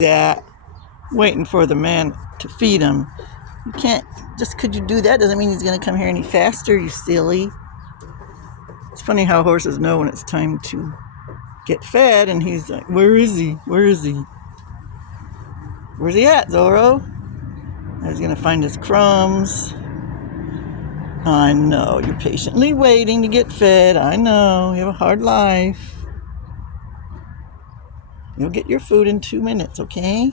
that, waiting for the man to feed him. You can't, just because you do that doesn't mean he's going to come here any faster, you silly. It's funny how horses know when it's time to get fed, and he's like, where is he? Where is he? Where's he at, Zorro? He's going to find his crumbs. I know, you're patiently waiting to get fed. I know, you have a hard life. You'll get your food in 2 minutes, okay?